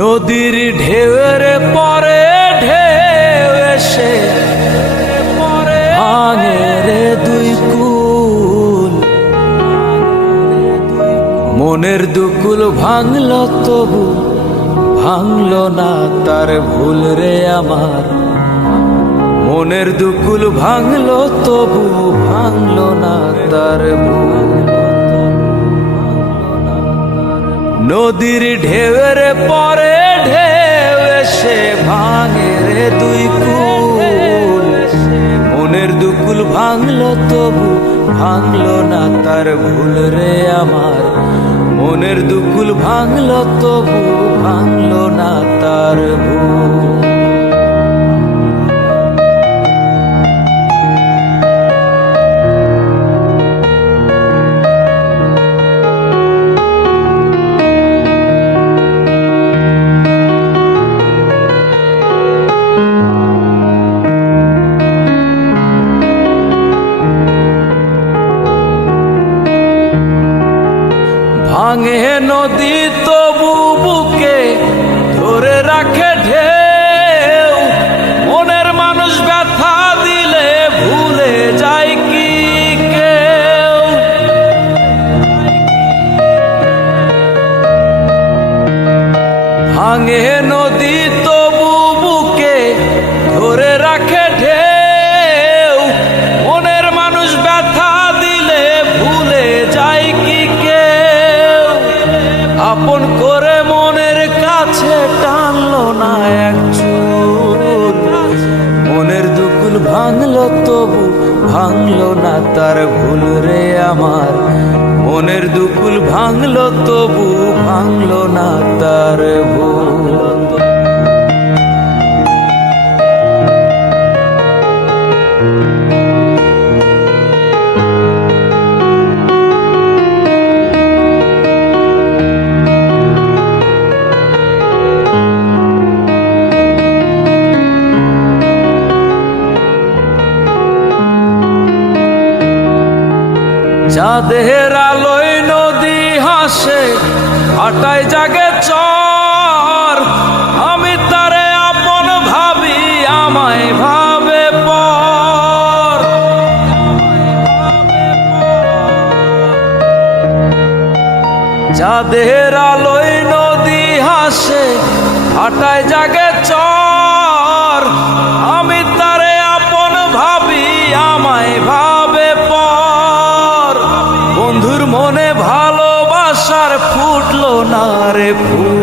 নদীর ঢেউয়ের পরে ঢেউ এসে ভাঙে রে দুই কুল। মনের দুকুল ভাঙল তবু ভাঙল না তার ভুল রে আমার। মনের দুকুল ভাঙল তবু ভাঙল না তার ভুল। নদীর ঢেউয়ের পরে ঢেউ এসে ভাঙে রে দুই কুল। মনের দুকুল ভাঙল তবু ভাঙল না তার ভুল রে আমার। মনের দুকুল ভাঙল তবু ভাঙল না তার ভুল। ভাঙে নদী তবু বুকে ধরে রাখে ঢেউ। মনের মানুষ ব্যথা দিলে ভুলে যায় কি কেউ। ভাঙে নদী তবু বুকে ধরে রাখে ঢেউ। মনের মানুষ ব্যথা দিলে ভুলে যায় কি কেউ। আপন করে মনের কাছে টানলো না এক চুল। মনের দুকুল ভাঙল তবু ভাঙল না তার ভুল রে আমার। মনের দুকুল ভাঙল তবু ভাঙল না তার ভুল। চাঁদের আলোয় নদী হাসে ভাটায় জাগে চর। আমি তারে আপন ভাবি আমায় ভাবে পর। চাঁদের আলোয় নদী হাসে ভাটায় জাগে চর। আমি তারে আপন ভাবি আমায় ভাবে পর। বন্ধুর মনে ভালোবাসার ফুটলো না রে ফুল।